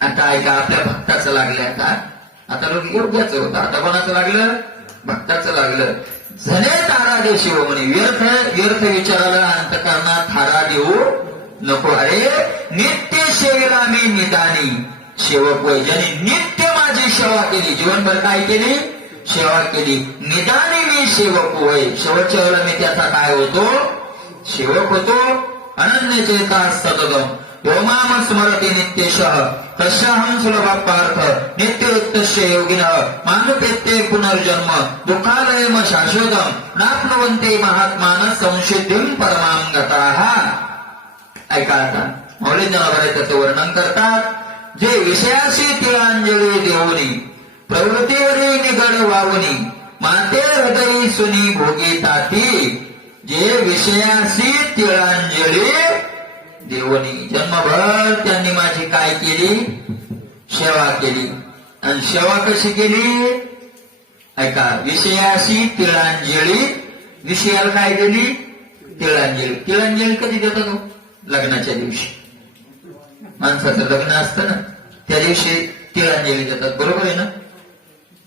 आता ऐका, आपल्या भक्ताचं लागलं. आता लोक योग्याचं होतं, आता कोणाचं लागलं? भक्ताचं लागलं. झने तारा देव शिव म्हणे, व्यर्थ व्यर्थ विचाराला अंतकरणात थारा देऊ नको. अरे नित्य सेवेला मी निदानी सेवक होय, ज्याने नित्य माझी सेवा केली, जीवनभर काय केली? सेवा केली. निदानी मी सेवक होय, शेवटच्या वेळेला मी त्याचा काय होतो? सेवक होतो. अनन्य चेता सततम योमाम स्मरती नित्यशः तस्याहं सुलभापार्थ नित्योत्तस्य योगिनः मानुपेत्ते पुनर्जन्म दुःखालयम शाश्वतम नाप्नवन्ते महात्मानः संसिद्धिं परमां गताः. ऐका आता, मौली जनावरे त्याचं वर्णन करतात. जे विषयाशी तिळांजली देऊनी प्रवृत्तीवरी निगड वावनी माते हृदयी सुनी भोगी ताती. जे विषयाशी तिळांजली देवनी, जन्मभर त्यांनी माझी काय केली? सेवा केली. आणि सेवा कशी केली? ऐका, विषयाशी तिळांजली. विषयाला काय दिली? तिळांजली. तिळांजली कधी देतात? लग्नाच्या दिवशी. माणसाचं लग्न असतं ना, त्या दिवशी तिळांजली देतात. बरोबर आहे ना?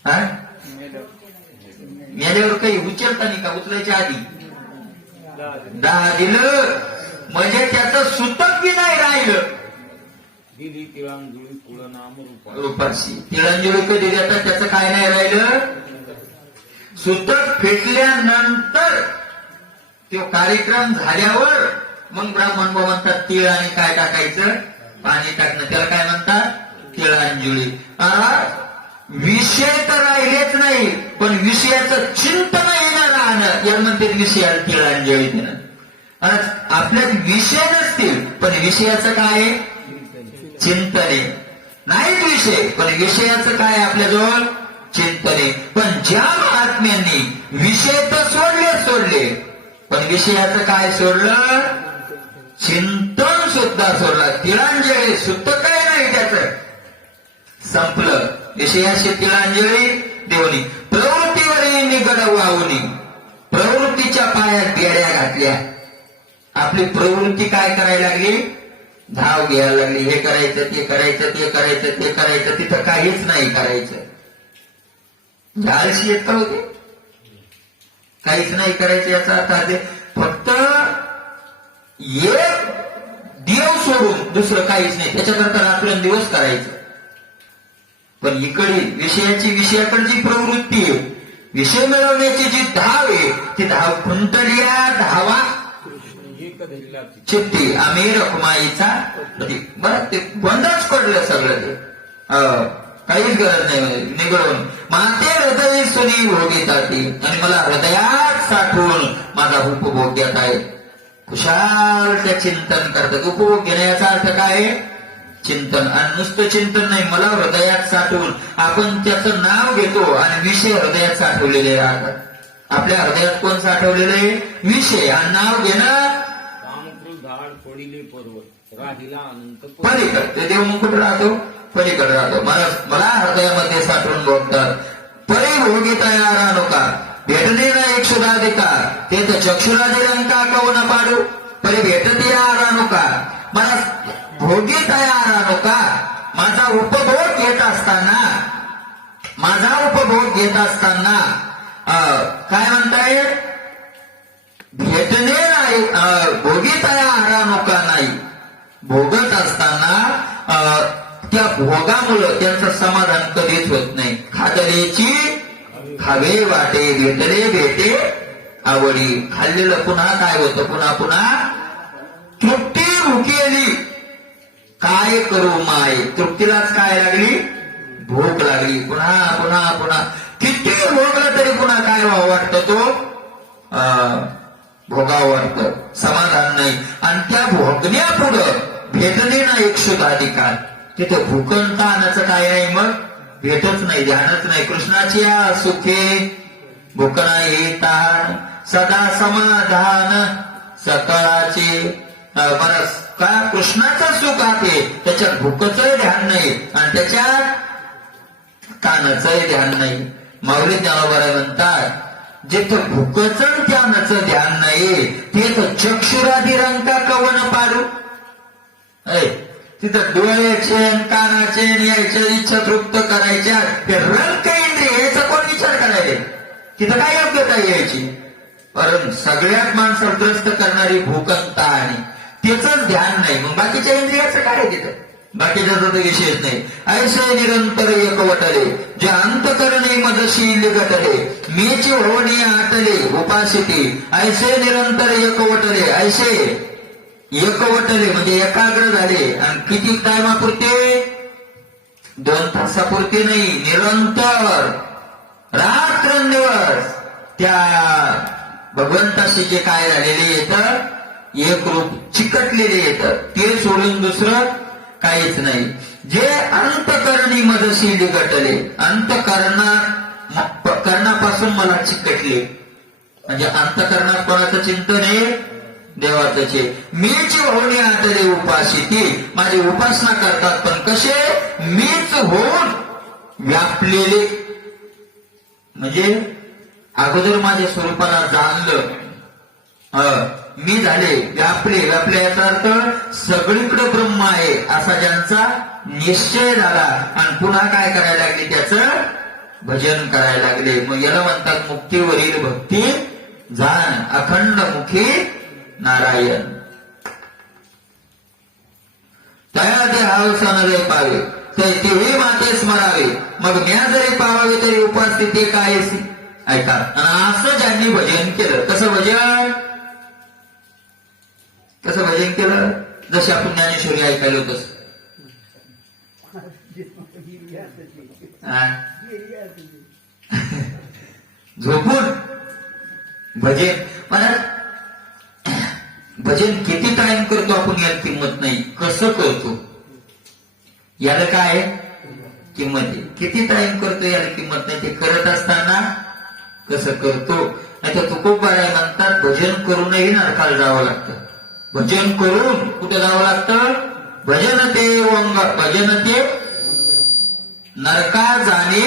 हा, मेल्यावर काही उचलता नाही का? उचलायच्या आधी 10 दिलं म्हणजे त्याचं सुतक बी नाही राहिलं. दिली तिळांजली कुळ नाम रूपाशी. तिळांजली कधी देतात? त्याचं काय नाही राहिलं? सुतक फेटल्यानंतर तो कार्यक्रम झाल्यावर मग ब्राह्मण म्हणतात तीळ आणि काय टाकायचं? पाणी टाकणं. त्याला काय म्हणतात? तिळांजली. विषय तर राहिलेच नाही, पण विषयाचं चिंतन येणं राहणं, या म्हणते विषयाला तिळांजली देणं. आपल्यात विषय नसतील पण विषयाचं काय? चिंतने. नाहीच विषय पण विषयाचं काय आपल्याजवळ? चिंतने. पण ज्या महात्म्यांनी विषय तर सोडले पण विषयाचं काय सोडलं? चिंतन सुद्धा सोडलं. तिळांजली सुद्धा काय नाही त्याचं, संपलं. विषयाशी तिळांजली देवनी प्रवृत्तीवरही निगड वावनी, प्रवृत्तीच्या पायात बेड्या घातल्या. आपली प्रवृत्ती काय करायला लागली? धाव घ्यायला लागली. हे करायचं, ते करायचं, ते करायचं, ते करायचं, तिथं काहीच नाही करायचं. आळशी येत होते, काहीच नाही करायचं. याचा अर्थ फक्त एक देव सोडून दुसरं काहीच नाही. त्याच्याकरता रात्रंदिवस करायचं. पण इकडे विषयाची, विषयाकडची प्रवृत्ती आहे, विषय मिळवण्याची जी धाव आहे, ती धाव खुंटल्या धावा चित्ती आम्ही रखुमाईचा प्रतीक. बरं, ते बंदच पडलं सगळं. ते काहीच गरज नाही निगळून. माते हृदय सुनी भोगीताती, आणि मला हृदयात साठवून माझा उपभोग घेत आहे. खुशाल त्या चिंतन करतात. उपभोग घेण्याचा अर्थ काय? चिंतन. आणि नुसतं चिंतन नाही, मला हृदयात साठवून. आपण त्याचं नाव घेतो आणि विषय हृदयात साठवलेले राहतात. आपल्या हृदयात कोण साठवलेले? विषय. आणि नाव घेणं पडिले पर्वत राहिला अनंत पलीकडे. ते देव मग कुठे राहतो? पलीकडे राहतो. मला हृदयामध्ये साठवून बघतात. परिभोगी तयारा नका भेटणे ना एक सुधाधिकार, ते तर चक्षुराधी रंका कवन पाडू परी भेटते आरा नका. मला भोगी तयारा नका. माझा उपभोग घेत असताना काय म्हणताय? भेटणे नाही, भोगी तयारा नका नाही. भोगत असताना त्या भोगामुळं त्यांचं समाधान कधीच होत नाही. खादलेची खावे वाटे, भेटले भेटे आवडी. खाल्लेलं पुन्हा काय होतं? पुन्हा तृप्ती भुकेली. काय करू माय? तृप्तीलाच काय लागली? भूक लागली. पुन्हा किती भोगलं तरी पुन्हा काय वाटतं? तो भोगावं वाटतं, समाधान नाही. आणि त्या भोगण्यापुढं भेटणे ना एक शुद्धाधिकार. तिथे भूकंतानाचं काय आहे? मग भेटच नाही, ध्यानच नाही. कृष्णाची सुखे भूक नाही ताण, सदा समाधान सकळाचे. बरं का? कृष्णाचं सुख आहे, त्याच्यात भूकचं ध्यान नाही आणि त्याच्यात तानाचं ध्यान नाही. माऊली ज्ञानोबा म्हणतात, जिथं भूकचं त्यानाचं ध्यान नाही, तिथं चक्षुराधी रंका कवन पाडू. तिथं डोळ्याचे आणि कानाचे आणि यायच्या इच्छा तृप्त करायच्या ते रंग इंद्रिय याचा कोण विचार करायचे? तिथं काय योग्यता यायची? परंतु सगळ्यात माणसाला त्रस्त करणारी भूकंता आणि त्याच ध्यान नाही. मग बाकीच्या इंद्रियाचं काय आहे तिथं? बाकीच्याचा तर विषयच नाही. ऐसे निरंतर एकवटले जे अंतकरणे मदशील गटले मीची होणी आटले उपासिती. ऐसे निरंतर एकवटले, ऐसे एकवटले म्हणजे एकाग्र झाले. आणि किती टायमापुरते? 2 तासापुरते नाही, निरंतर रात्रंदिवस त्या भगवंताशी जे काय झालेले येतं, एक रूप चिकटलेले येतं, ते सोडून दुसरं काहीच नाही. जे अंतकरणी मदशील गटले, करणापासून मला चिकटले. म्हणजे अंतकरणात कोणाचं चिंतन आहे? देवाचं. मीच होणे आटले उपासिती, माझी उपासना करतात पण कसे? मीच होऊन व्यापलेले. म्हणजे अगोदर माझ्या स्वरूपाला जाणलं, मी झाले व्यापले. व्यापले याचा अर्थ सगळीकडे ब्रह्म आहे असा ज्यांचा निश्चय झाला आणि पुन्हा काय करायला लागले? त्याचं भजन करायला लागले. मग याला म्हणतात मुक्तीवरील भक्ती जाण अखंड मुखी नारायण. तया ते हावसा नरे पावे तेही माते स्मरावे मग म्या जरी पावावे तरी उपस्थिती काय? ऐका. आणि असं ज्यांनी भजन केलं, कसं भजन? कसं भजन केलं? जसे आपण ज्ञानेश्वरी ऐकायला होतस झोपून भजन. पण भजन किती टाइम करतो आपण याला किंमत नाही. कसं करतो याला काय किंमत आहे? किती टाइम करतो याला किंमत नाही. ते करत असताना कसं करतो? नाही तर तुकोबाराय म्हणतात भजन करूनही नरकाला जावं लागतं. भजन करून कुठे जावं लागतं? भजन ते नरका जाणे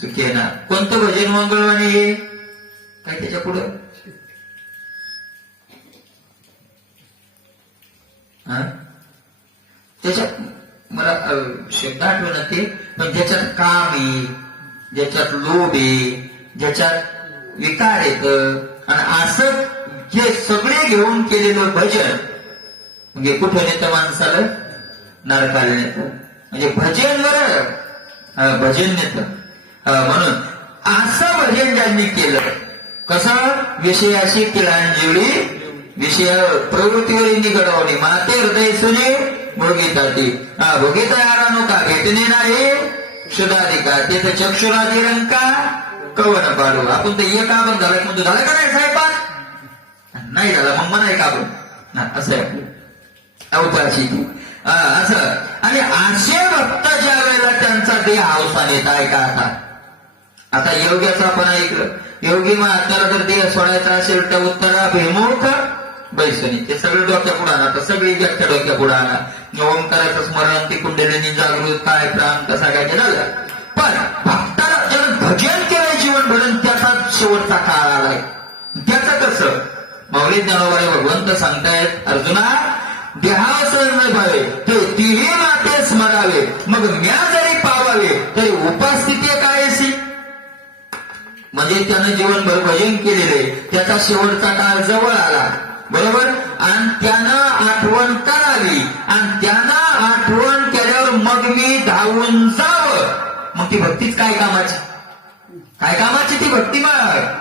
सुखेना. कोणतं भजन मंगळवाणी हे? काय त्याच्या पुढं? त्याच्यात मला शब्द आठवण ते, पण ज्याच्यात काम आहे, ज्याच्यात लोभ आहे, ज्याच्यात विकार येत आणि असं जे सगळे घेऊन केलेलं भजन म्हणजे कुठं नेतं माणसाला? नरकाला नेतं. म्हणजे भजन बरं भजन नेतं. म्हणून असं भजन ज्यांनी केलं, कसं? विषयाशी तिळांजली विषय प्रवृत्तीवर निगडवणे माते हृदय सुने भोगिताती. भोगिता यारानो का भेटणे नाही क्षुधाधिका ते तर चक्षुराधिरंका कवन पाडू. आपण तर एक आपण झालं म्हणजे झालं का नाही साहेब? नाही झालं मग नाही का आपण असं आहे अवतारशी असं. आणि असे भक्त ज्या वेळेला त्यांचा देह अवसान येत आहे का? आता योग्याचं आपण ऐकलं, योगी मग आपल्याला जर देह सोडायचा असेल तर उत्तरा भेमुख बैसनी. ते सगळं डोक्या पुढे आणा, तर सगळी व्याख्या डोक्या पुढे आणा. ओंकाराचं स्मरण ती कुंडलिनी जागृत काय प्राण कसा काय झालं. पण भक्ताला जर भजन केलं जीवन भरून त्याचा शेवटचा काळ आलाय. त्याचं कसं? माऊली ज्ञानोबाई भगवंत सांगतायत अर्जुना देहावसन न भावे ते तिही माते स्मरावे मग म्या जरी पावावे तरी उपस्थिती काय अशी. म्हणजे त्यानं जीवनभर भजन केलेले त्याचा शेवटचा काळ जवळ आला, बरोबर. आणि त्यानं आठवण करावी आणि त्यानं आठवण केल्यावर मग मी धावून जावं. मग ती भक्तीच काय कामाची? काय कामाची ती भक्ती? मग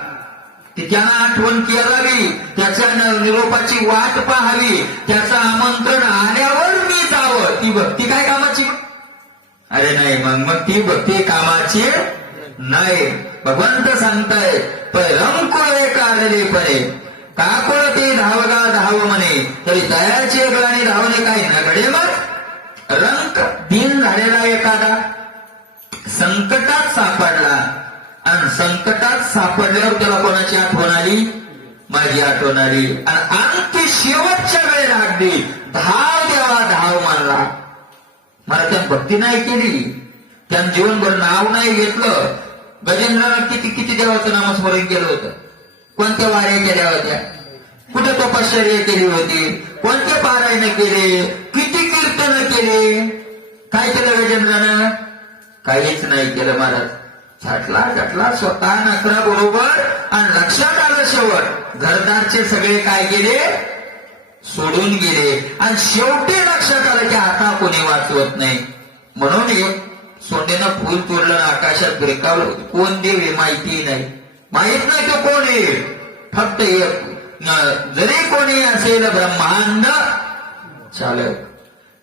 ती त्यानं आठवण करावी, त्याच्या निरोपाची वाट पाहावी, त्याचं आमंत्रण आल्यावर मी जावं. ती भक्ती काय कामाची? अरे नाही. मग ती भक्ती कामाची नाही. भगवंत सांगताय रंकुळे काढलेपणे काकुळ ते धावगा धाव म्हणे तरी दयाचे गळाने धावणे काही न घडे. मग रंक दिन झालेला एखादा संकटात सापडला आणि संकटात सापडल्यावर त्याला कोणाची आठवण आली? माझी आठवण आली. आणि आणखी शेवटच्या वेळेला अगदी धाव द्यावा धाव मानला. मला त्या भक्ती नाही केली, त्यानं जीवनभर नाव नाही घेतलं. गजेंद्रानं किती किती देवाचं नामस्मरण केलं होतं, कोणत्या वाऱ्या केल्या होत्या, कुठे तपश्चर्या केली होती, कोणते पारायण केले, किती कीर्तन शेवटीनं केले. काय केलं गजेंद्रानं? काहीच नाही केलं महाराज. झटला स्वतः नकरा बरोबर आणि लक्षात आलं शेवट घरदारचे सगळे काय केले, सोडून गेले. आणि शेवटी लक्षात आलं की आता कोणी वाचवत नाही. म्हणून एक सोंडेनं फुल तोडलं, आकाशात भिरकावलं. कोण देव हे माहिती नाही, माहित नाही तो कोण आहे. फक्त एक जरी कोणी असेल ब्रह्मांड चालक,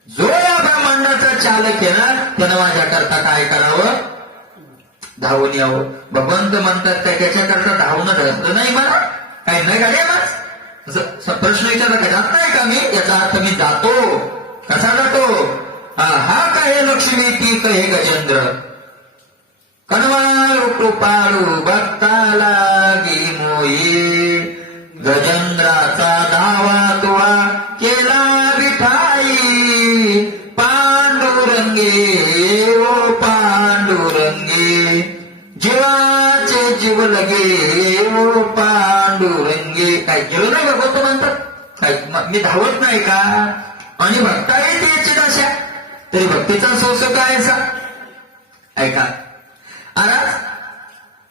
जो या ब्रह्मांडाचा चालक आहे ना, त्यानं माझ्याकरता काय करावं, धावून यावं. भगवंत म्हणतात काय त्याच्याकरता धावणं धरलं नाही मला, काय नाही गाडी प्रश्न विचारला काय जात नाही का मी? याचा अर्थ मी जातो. कसा जातो? हा काय लक्ष्मी ती कहे गजेंद्र, कणवाळू कृपाळू भक्ताला गी मोये, गजेंद्राचा धावा तुवा केला विठाई, पांडुरंगे ओ पांडुरंगे, जीवाचे जीव लगे ओ पांडुरंगे. काय जीव नाही भगवंत म्हणतात काय, मी धावत नाही का? आणि भक्ताही त्याची दशा, तरी भक्तीचा सोस काय असा ऐका.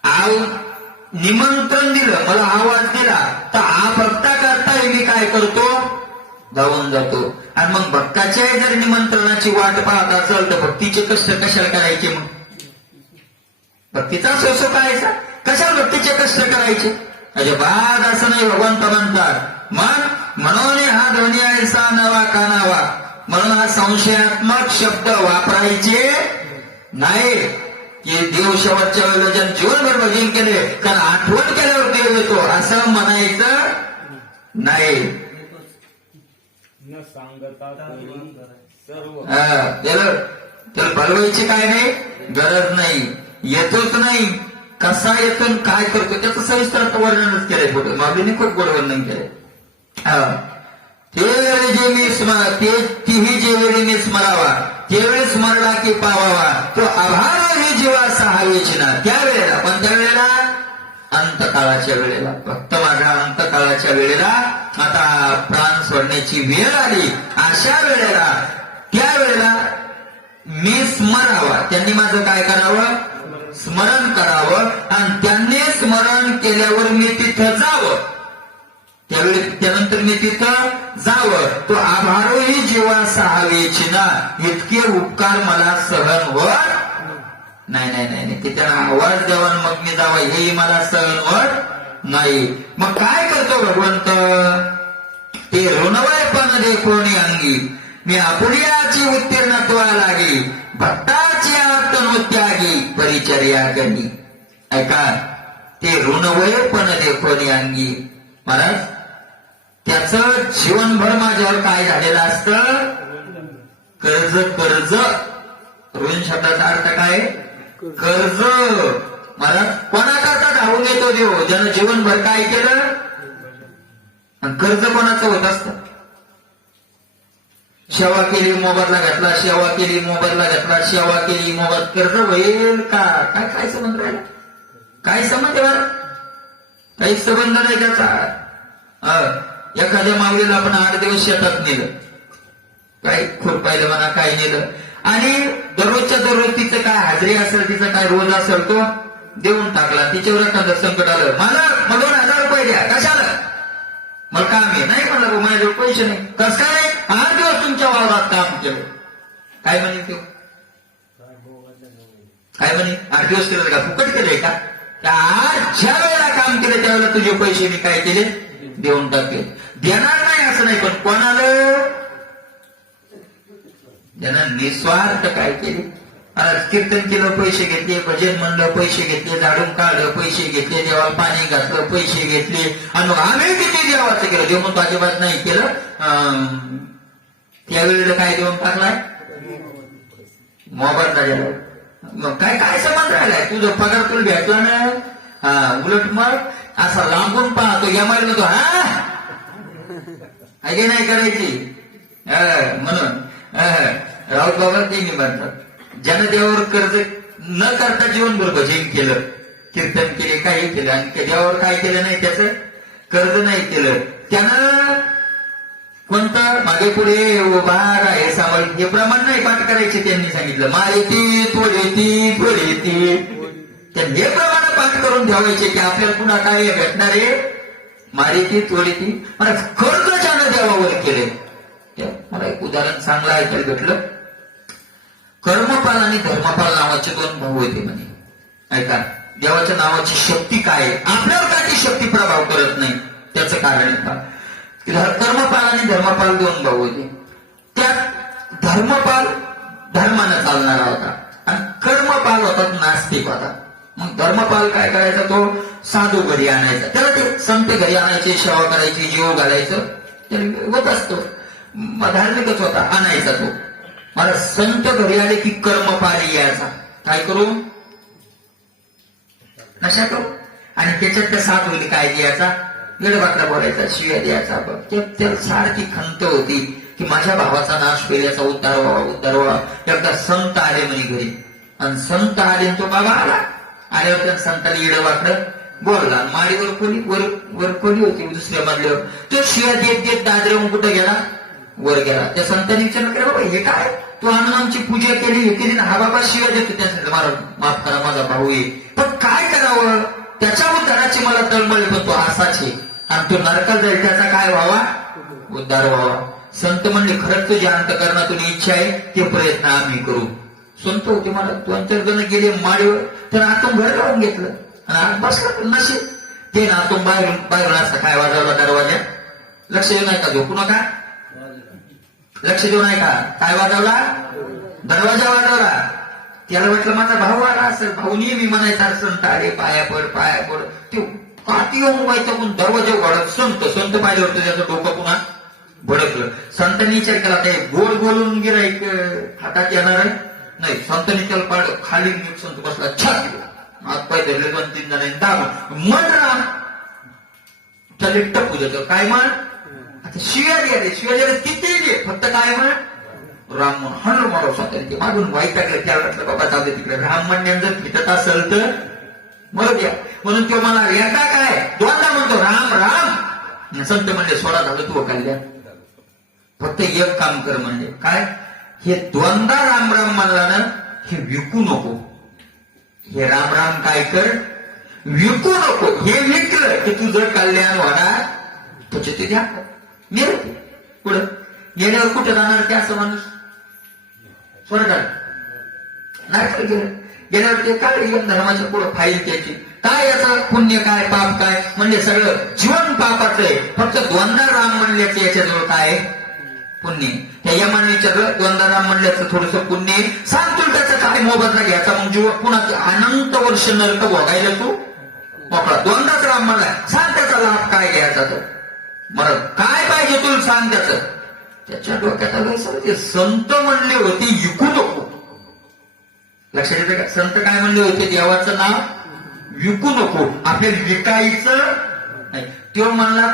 आज निमंत्रण दिलं, मला आवाज दिला, तर हा भक्ता करताय मी काय करतो, धावून जातो. आणि मग भक्ताच्या जर निमंत्रणाची वाट पाहत असेल तर भक्तीचे कष्ट कशाला करायचे? मग भक्तीचा सोस काय असा, कशाला भक्तीचे कष्ट करायचे? अजिबात असं नाही. भगवंत म्हणतात म्हणून हा ध्वनी ऐसा नवा कानावा, म्हणून हा संशयात्मक शब्द वापरायचे नाही. की देव शेवटच्या वेळेला ज्या जीवनभर भजन केले, कारण आठवण केल्यावर देव येतो असं म्हणायचं नाही. न सांगता तरी सर्व त्याला बलवायची काय नाही, गरज नाही. येतोच नाही, कसा येतो काय करतो त्याचं सविस्तर वर्णनच केलंय. फोटो मागणी खूप गोड वर्णन केलंय. ते जे मी तीही जे वेळी मी स्मरावा, त्यावेळी स्मरला की पावावा, तो आभार ही जीवा सहावेची ना. त्यावेळेला पण त्यावेळेला अंतकाळाच्या वेळेला, फक्त माझ्या अंतकाळाच्या वेळेला आता प्राण सोडण्याची वेळ आली, अशा वेळेला त्यावेळेला मी स्मरावा, त्यांनी माझं काय करावं, स्मरण करावं. आणि त्यांनी स्मरण केल्यावर मी तिथं जावं, त्यावेळी त्यानंतर मी तिथं जावं. तो आभारही जीवा सहावेची ना, इतके उपकार मला सहन होत नाही. नाही नाही नाही, की त्यांना आवाज द्यावा मग मी जावा, हेही मला सहन होत नाही. मग काय करतो भगवंत, ते ऋणवयपण देखोनी अंगी, मी आपुल्याची उत्तीर्णत्वा लागी, भक्ताची आत्मत्यागी परिचर्या करी. ऐका, ते ऋणवयपण देखोनी अंगी. महाराज त्याचं जीवनभर माझ्यावर काय झालेलं असतं, कर्ज. ऋण शब्दाचा अर्थ काय, कर्ज. महाराज कोणाकरता धावून येतो देव, ज्यानं जीवनभर काय केलं, कर्ज कोणाचं होत असतं. सेवा केली मोबदला घेतला, सेवा केली मोबदला घेतला, सेवा केली मोबदला, कर्ज होईल का? काय संबंध राहिला, काय संबंध आहे? काही संबंध नाही त्याचा. एखाद्या माऊलीला आपण 8 दिवस शेतात नेलं, काय खुरपायला म्हणा काय नेलं, आणि दररोजच्या दररोज तिचं काय हाजरी असेल, तिचं काय रोज असेल तो देऊन टाकला. तिच्यावर एखादं संकट आलं, मला 2,000 रुपये द्या, कशाला, मला काम आहे नाही, म्हणलं माझ्याजवळ पैसे नाही. कसं काय, 8 दिवस तुमच्या वावरात काम केलं, काय म्हणे तो, काय म्हणे 8 दिवस केलं का, फुकट केलंय का? आज ज्या वेळेला काम केलं त्यावेळेला तुझे पैसे मी काय केले, देऊन टाकले. देणार नाही असं नाही, पण कोणाला ज्यांना निस्वार्थ काय केले, कीर्तन केलं पैसे घेतले, भजन म्हणलं पैसे घेतले, झाडून काढलं पैसे घेतले, देवाला पाणी घातलं पैसे घेतले, आणि मग आम्ही किती देवाचं केलं, देव म्हणतो अजिबात नाही केलं. त्यावेळेला काय देऊन टाकलाय, मोबाईल झालेला. मग काय संबंध राहिलाय, तुझं पगार तुला भेटला ना, उलट मग असा लांबून पाहतो एमआय म्हणतो, हा नाही करायची. म्हणून राऊत बाबा ते मी म्हणतात, ज्यानं देवावर कर्ज न करता जीवनभर भजन केलं, कीर्तन केले, काही केलं, आणि देवावर काय केलं नाही, त्याचं कर्ज नाही केलं, त्यानं कोणतं मागे पुढे उभा राहे सावळ हे प्रमाण नाही पाठ करायचे त्यांनी सांगितलं. मारेती तोडेती फोडेती त्यांनी हे प्रमाण पाठ करून ठेवायचे की आपल्याला पुन्हा काय भेटणार आहे. मारेती तोडेती मला कर्ज ज्यानं देवावर केले. मला एक उदाहरण चांगलं ऐकायला भेटलं. कर्मपाल आणि धर्मपाल नावाचे दोन भाऊ होते म्हणे. ऐका, देवाच्या नावाची शक्ती काय आहे, आपल्यावर काय ती शक्ती प्रभाव करत नाही त्याचं कारण कर्मपाल आणि धर्मपाल दोन भाऊ होते. त्यात धर्मपाल धर्मानं चालणारा होता आणि कर्मपाल होता नास्तिक होता. मग धर्मपाल काय करायचा, तो साधू घरी आणायचा, त्याला ते संत घरी आणायचे, सेवा करायची, जीव घालायचं त्याला होत असतो, धार्मिकच होता, आणायचा तो. मला संत घरी आले की कर्मपाल यायचा, काय करू नशा करू, आणि त्याच्यात त्या साधूला काय द्यायचा, गडबाकडा बोलायचा, शिव्या द्यायचा. त्याला सारखी खंत होती की माझ्या भावाचा नाश होईल, याचा उद्धार व्हावा उद्धार व्हावा. एकदा संत आले म्हणे घरी, आणि संत आले तो बाबा आला. आल्यावर त्या संताला इडवाकडं बोलला, माडीवर खोली वर खोली होती दुसऱ्या मधल्यावर. तो शिव्या देत देत दादरेहून कुठं गेला, वर गेला. त्या संतांनी विचारलं की बाबा हे काय, तू हनुमानची पूजा केली हे केली ना, हा बाबा शिव्या देतो. त्यासाठी मला माफ करा, माझा भाऊ आहे, पण काय करावं, त्याच्या उद्धाराची मला तळमळ येतो, तो असाच आहे आणि तो नरकात जाईल, त्याचा काय व्हावा, उद्धार व्हावा. संत म्हणले खरंच तुझ्या अंतकरणातून इच्छा आहे, ते प्रयत्न आम्ही करू. संत होते, मला 2-4 जण गेले माडीवर, तर आतून घर लावून घेतलं आणि आत बसला नशे. ते ना आतून बाहेरून असता काय वाजवला दरवाजा, लक्ष देऊ नका, झोपू नका, लक्ष देऊ नका, काय वाजवला, दरवाजा वाजवला. त्याला वाटलं माझा भाऊ आला असेल, भाऊ नेहमी म्हणायचा संत आले पाया पड पाया पड. ते काती येऊन व्हायचं पण दरवाजा उघडत संत पाहिलं होतं, त्याचं डोकं पुन्हा भडकलं. संतांनी विचार केला काय गोड बोलून गिराईक हातात येणार आहे, नाही. संतांनी त्याला पाड खाली संत बसला, छाती हात पाय धरले 2-3 जणांनी दाबून मन राम त्याला टप्पू देतो, काय म्हण, आता शिव्या द्या किती दे, फक्त काय म्हण राम म्हणून हल्लो मारो. स्वतः ते मागून वाईट टाकलं, त्याला वाटलं बाबा जाऊ दे तिकडे, राम म्हणण्यात जर फिटत असेल तर मरू द्या. म्हणून तो मला याचा काय 2दा म्हणतो राम राम. संत म्हणले सोडा झालं तू कल्याण, फक्त एक काम कर, म्हणजे काय, हे 2दा राम राम म्हणला ना, हे विकू नको. हे राम राम काय कर, विकू नको. हे विकलं की तुझं कल्याण होणार, त्याचे ते द्या मिळते. पुढं गेल्यावर कुठं जाणार ते असं माणूस, स्वर्गात नाही गेलं. गेल्यावर ते काय धर्माच्या पुढं फाईल त्याची, काय याचं पुण्य काय पाप काय, म्हणजे सगळं जीवन पापाचं आहे. फक्त 2दा राम म्हणल्याचं याच्याजवळ काय पुण्य. त्या यमाने विचारलं 2दा राम म्हणल्याचं थोडस पुण्य आहे, सांग तू त्याचा काय मोबदला घ्यायचा, मग जीव पुन्हा अनंत वर्ष नरक भोगायला तू मोकळा. 2दाच राम म्हणला, सांग त्याचा लाभ काय घ्यायचा, तर मला काय पाहिजे तुला सांग त्याचं. त्याच्या डोक्यात आलं सर ते संत म्हणले होते विकू नको. लक्षात येतं का, संत काय म्हणले होते, देवाचं नाव विकू नको, आपल्याला विकायचं नाही. तो म्हणला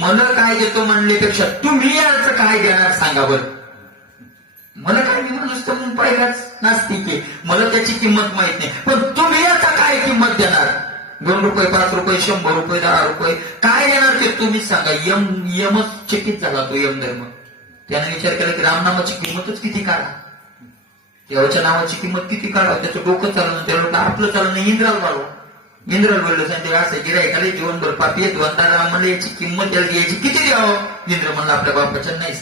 मला काय देतो म्हणल्यापेक्षा तुम्ही याचं काय देणार सांगा बरं. मला काय, मी माणूस तर पहिलाच नास्तिक आहे, मला त्याची किंमत माहित नाही, पण तुम्ही याचा काय किंमत देणार, 2 रुपये 5 रुपये 100 रुपये 10 रुपये काय देणार ते तुम्हीच सांगा. यमच चकित झाला तो यमधर्म. त्याने विचार केला की रामनामाची किंमतच किती काढा, देवाच्या नावाची किंमत किती काढा, त्याचं डोकं चालवणं, त्याला आपलं चालणं इंद्राला वाढवा. इंद्राला बोललं सांगते असं गिरायकाले जीवनभर पापी येत 2दा राम म्हणलं याची किंमत त्याला द्यायची किती द्यावं. इंद्र म्हणलं आपल्या बापाच्या नाही,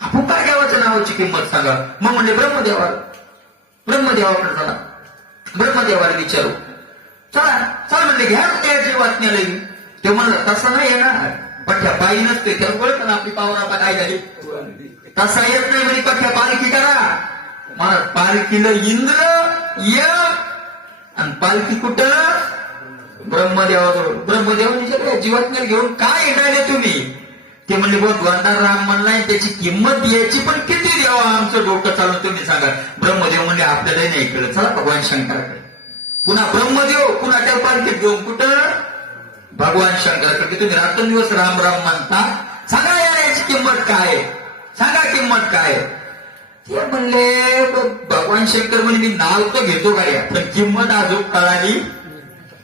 आपण काय देवाच्या नावाची किंमत सांगा. मग म्हणले ब्रह्मदेवाकडे चला, ब्रह्मदेवाला विचारू. चला म्हणले घ्या त्याची बातमी आली. ते म्हणलं तसं नाही येणार, पठ्या पायी नसते, त्याला ओळख ना आपली पावर आता काय झाली, तसा येत नाही म्हणजे पठ्या पालखी करा. मला पालखीला इंद्र यम आणि पालखी कुठं ब्रह्मदेवाजवळ. ब्रह्मदेवाने जीवात्म्याला घेऊन काय येणारे तुम्ही, ते म्हणले बहुत 2दा राम म्हणलाय त्याची किंमत द्यायची, पण किती द्यावा आमचं डोकं चालून तुम्ही सांगा. ब्रह्मदेव म्हणले आपल्याला नाही कळलं, चला भगवान शंकराकडे. पुन्हा ब्रह्मदेव पुन्हा त्या पालखीत घेऊन कुठं भगवान शंकराकडे. तुम्ही रात्रंदिवस राम राम म्हणता, सांगा याची किंमत काय, सांगा किंमत काय. ते म्हणले भगवान शंकर म्हणजे मी नाव तर घेतो काय, पण किंमत अजून कळाली.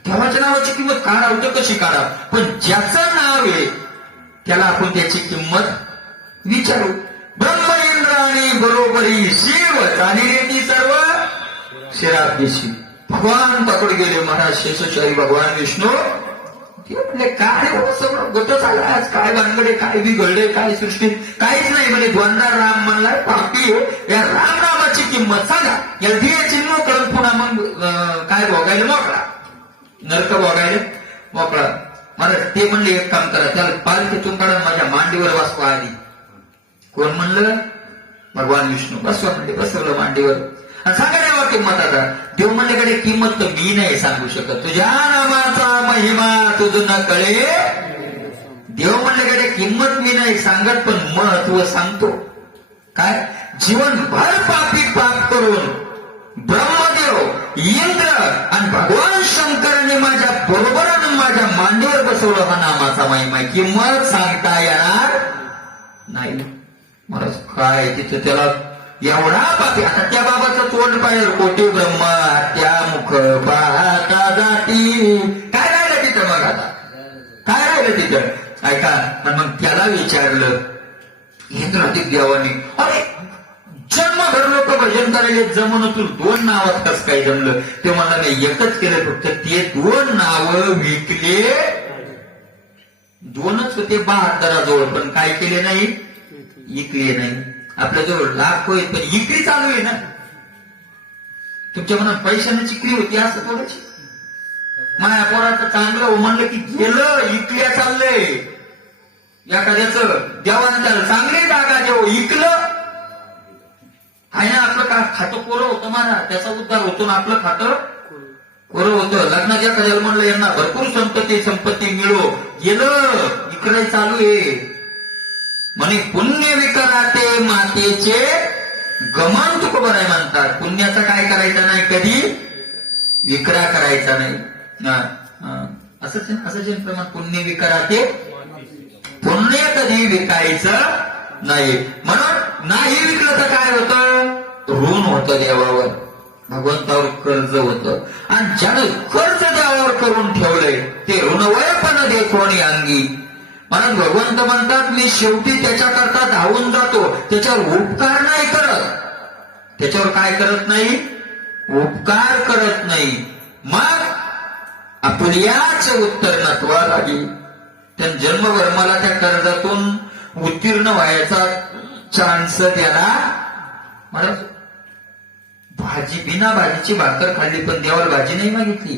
देवाच्या नावाची किंमत काढावं तर कशी काढा, पण ज्याचं नाव आहे त्याला आपण त्याची किंमत विचारू. ब्रह्म इंद्र आणि बरोबरी शिव चालिले ती सर्व शिरादेशी. भगवान पकड गेले महाराज शेषशाही भगवान विष्णू. ते म्हणले काय हो सगळं गट चाललाय आज, काय भानगडे, काय बिघडले, काय सृष्टी, काहीच नाही म्हणे. द्वंद्वा राम म्हणलाय पापी आहे, या राम नामाची किंमत सांगा. या ध्येय चिन्ह करून पुन्हा मग काय भोगायला मोकळा, नरक भोगायला मोकळा. महाराज ते म्हणले एक काम करा, त्याला पालखीतून काढा, माझ्या मांडीवर बसवा आधी. कोण म्हणलं? भगवान विष्णू. बसवा म्हणले. बसवलं मांडीवर. आणि सांगा देवा किंमत. आता देव म्हणल्याकडे किंमत तर मी नाही सांगू शकत, तुझ्या नामाचा महिमा तुझं न कळे. देव म्हणल्याकडे किंमत मी नाही सांगत, पण महत्व सांगतो. काय? जीवनभर पापी पाप करून ब्रह्मदेव, इंद्र आणि भगवान शंकरांनी माझ्या बरोबर आणून माझ्या मांडीवर बसवलं. हा नामाचा महिमा. किंमत सांगता येणार नाही. महाराज काय तिथं त्याला एवढा पापी. आता त्या बाबाचं तोंड पाहिजे, कोटी ब्रह्मा त्या मुख पाहता जाती. काय राहिलं तिथं मग? आता काय राहिलं तिथं? ऐका. आणि मग त्याला विचारलं इंद्रादिक देवानी, अरे जन्मभर लोक भजन करायला जमून तू 2 नावात कस काय जमलं? ते मला नाही एकच केलं, फक्त ते 2 नावं विकले. 2च होते 72 पण काय केले नाही? विकले नाही. आपल्याजवळ लाख होईल पण विक्री चालू आहे ना. तुमच्या मनात पैशाने चिकरी होती असं थोडंच. माया पोराचं चांगलं म्हणलं की गेलं, विकल्या चाललंय. एखाद्याचं देवानं त्याला चांगली जागा देव विकलं. आहे ना आपलं का खातं कोरं होतं मला, त्याचा उद्धार होतो ना, आपलं खातं कोरं होतं. लग्नाच्या एखाद्याला म्हणलं यांना भरपूर संपत्ती मिळो, गेलं, विक्रय चालू आहे. म्हणे पुण्य विकराते मातेचे गमन तुकोबराय म्हणतात. पुण्याचा काय करायचं नाही, कधी विक्रा करायचा नाही. असंच प्रमाण पुण्य विकराते, पुण्य कधी विकायचं नाही. म्हणून नाही विकलं तर काय होतं? ऋण होतं देवावर, भगवंतावर कर्ज होतं. आणि ज्यानं कर्ज देवावर करून ठेवलंय ते ऋणवयपण दे कोणी अंगी. म्हणून भगवंत म्हणतात मी शेवटी त्याच्याकरता धावून जातो, त्याच्यावर उपकार नाही करत. त्याच्यावर काय करत नाही? उपकार करत नाही. मग आपल्याच उत्तर नत्वा लागेल. त्या जन्मभर मला त्या कर्जातून उत्तीर्ण व्हायचा चान्स द्याला. मला भाजी बिना भाजीची भाकर खाल्ली पण देवाला भाजी नाही मागितली.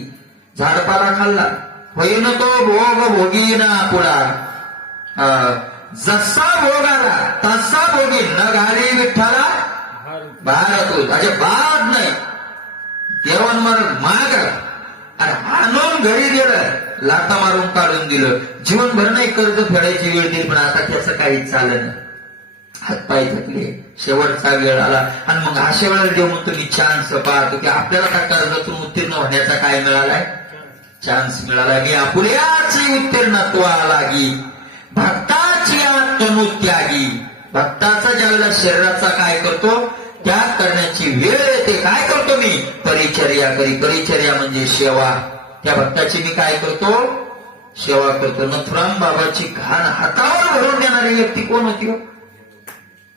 झाडपाला खाल्ला. होईन तो भोग भोगी ना पुढा. जसा भोग आला तसा भोगी न घाली विठ्ठला भारत. अजे बाद नाही. देवांवर माग आणि आणून घरी गेलं, लाथा मारून काढून दिलं. जीवनभर नाही कर्ज फेडायची वेळ दिली, पण आता त्याचं काही चाललं नाही. हातपाय थकले, शेवटचा वेळ आला. आणि मग अशा वेळेला देव म्हणतो मी चान्स पाहतो की आपल्याला त्या कर्जातून उत्तीर्ण होण्याचा काय मिळालाय? चान्स मिळाला. मी आपुल्याची उत्तीर्णत्वा लागी भक्ताची तनुत्यागी. भक्ताचा ज्यावेळेला शरीराचा काय करतो त्याग करण्याची वेळ येते, काय करतो मी? परिचर्या करी. परिचर्या म्हणजे सेवा. त्या भक्ताची मी काय करतो? सेवा करतो. नथुराम बाबाची घाण हातावर भरून देणारी व्यक्ती कोण होती?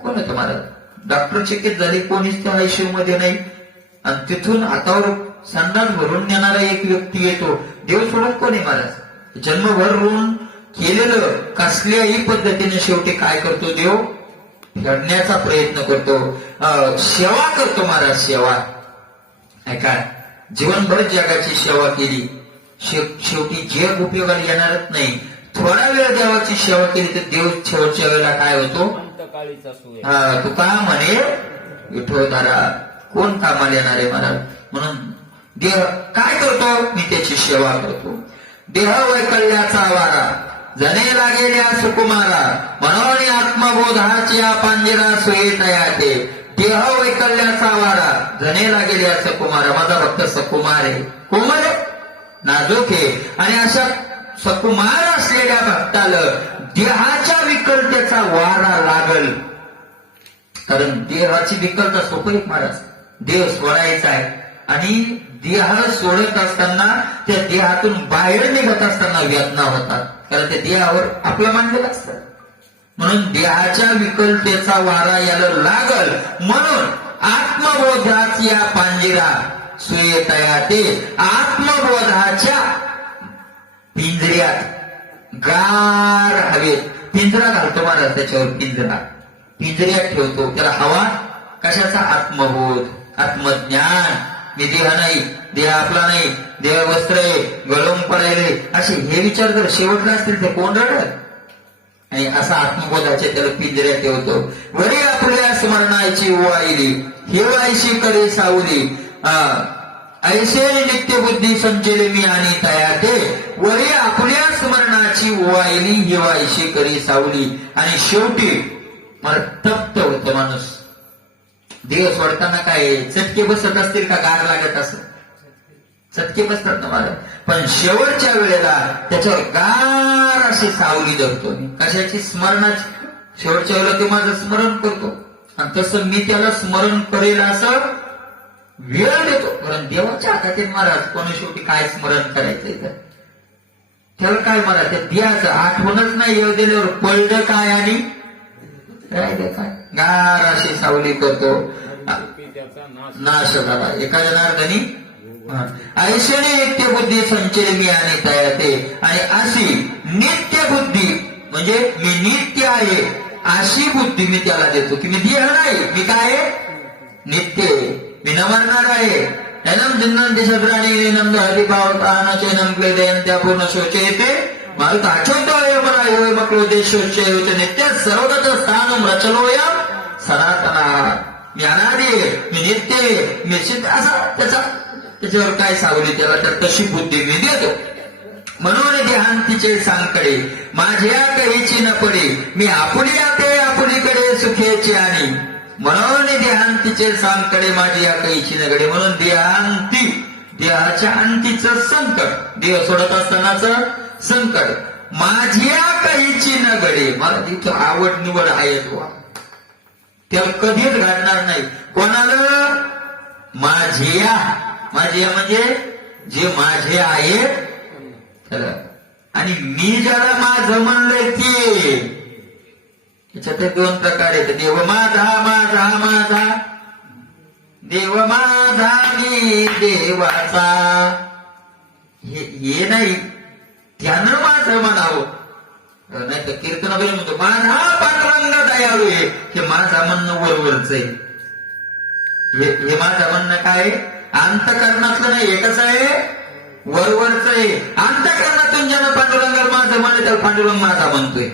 कोण होतं महाराज? डॉक्टर चकित झाली, कोणीच त्या आयसीयू मध्ये नाही. आणि तिथून हातावर संडास भरून देणारा एक व्यक्ती येतो. देव सोडत कोण आहे महाराज? जन्मभर ऋण केलेलं कसल्याही पद्धतीने शेवटी काय करतो देव? फेडण्याचा प्रयत्न करतो. सेवा करतो महाराज. सेवा ऐका, जीवनभर जगाची सेवा केली, शेवटी जग उपयोगाला येणारच नाही. थोडा वेळ देवाची सेवा केली तर देव शेवटच्या वेळेला काय होतो? तू का म्हणे विठोदारा कोण कामाला येणार आहे महाराज? म्हणून देह काय करतो? मी त्याची सेवा करतो. देह वैकल्याचा वारा जने लागेल्या सुकुमारा. म्हणून आत्मबोधाची पांजिरा सोयी तयाते. देह वैकल्याचा वारा जने लागेल्या सकुमारा. माझा भक्त सकुमार आहे, कोमल आहे, नाजूक आहे. आणि अशा सकुमार असलेल्या भक्ताला देहाच्या विकलतेचा वारा लागल. कारण देहाची विकलता सोपं आहे महाराज. देह सोडायचा आहे आणि देह सोडत असताना त्या देहातून बाहेर निघत असताना वेदना होतात. कारण त्या देहावर आपलं मांडलेलं असतं. म्हणून देहाच्या विकलतेचा वारा याला लागल, म्हणून आत्मबोधात या पांजिरा सुयेतया ते आत्मबोधाच्या पिंजऱ्यात गार हवेत पिंजरा घालतो महाराज, त्याच्यावर पिंजऱ्यात ठेवतो त्याला. हवा कशाचा? आत्मबोध, आत्मज्ञान. मी देह नाही, देह आपला नाही, देह वस्त्र आहे, गळून पडायले, असे हे विचार जर शेवटला असतील ते कोण रडत? आणि असा आत्मबोधाचे त्याला पिंजऱ्यात ठेवतो. वरी आपल्या स्मरणाची वाईली हिवायशी करे सावली, ऐसे नित्य बुद्धी संचेले मी आणि तया ते. वरी आपल्या स्मरणाची वाईली हिवायशी करे सावली. आणि शेवटी मला तप्त होतं माणूस. देह सोडताना काय चटके बसत असतील का? गार लागत असत, चटके बसतात ना मला. पण शेवटच्या वेळेला त्याच्यावर गार अशी सावली धरतो. कशाची? स्मरणाची. शेवटच्या वेळेला ते माझं स्मरण करतो आणि तसं मी त्याला स्मरण करेल असं वेळ देतो. कारण देवाच्या हातात आहे महाराज, कोणी शेवटी काय स्मरण करायचंय तर त्याला काय मला त्या देहाचं आठवणच नाही. येऊ दिल्यावर पडलं काय आणि राहिलं काय? गार अशी सावली करतो. त्याचा नाश झाला एखाद्या नारदानी. ऐशने नित्य बुद्धी संचय मी आणि तया ते. आणि अशी नित्य बुद्धी म्हणजे मी नित्य आहे अशी बुद्धी मी त्याला देतो की मी देह नाही, मी काय आहे? नित्य आहे, मी न मरणार आहे. एनम जिन्नन दिशद्राणी नंद हरिभाव प्राणाचे नंकले दयन त्या पूर्ण शोचे येते मारुत अच्युत मला होय मकलो देश शोचे होते नित्य सर्वगत स्थान रचलोया सनातना. मी अनादी आहे, मी नित्य आहे, मी सिद्ध. असा त्याच्यावर काय सावली त्याला, तर तशी बुद्धी मी देतो. म्हणून देहांतीचे सांगकडे माझ्या कहीची न पडे, मी आपुलिया ते आपुलीकडे सुखेची आणि. म्हणून देहांतीचे सांगकडे माझी या कहीची नगडे. म्हणून देहांती, देहाच्या अंतीचं संकट, देह सोडत असतानाच संकट माझ्या कहीची नगडे. मला तिथं आवड निवड आहे त्याला कधीच घडणार नाही. कोणाला? माझ्या. माझ्या म्हणजे जे माझे आहेत त्याला. आणि मी ज्याला माझं म्हणलंय ते, याच्यात दोन प्रकार आहेत. देव माझा, माझा माझा, देव माझा मी देवाचा. हे नाही, त्यानं माझं म्हणावं. नाही तर कीर्तनामध्ये म्हणतो माझा पांडुरंग दयाळू आहे, हे माझा म्हणणं वरवरच आहे. हे माझं म्हणणं काय? अंतकरणातलं नाही, हे कसं आहे? वरवरच आहे. अंतकरणातून ज्यानं पांडुरंगाला माझं म्हणलं त्याला पांडुरंग माझा म्हणतोय.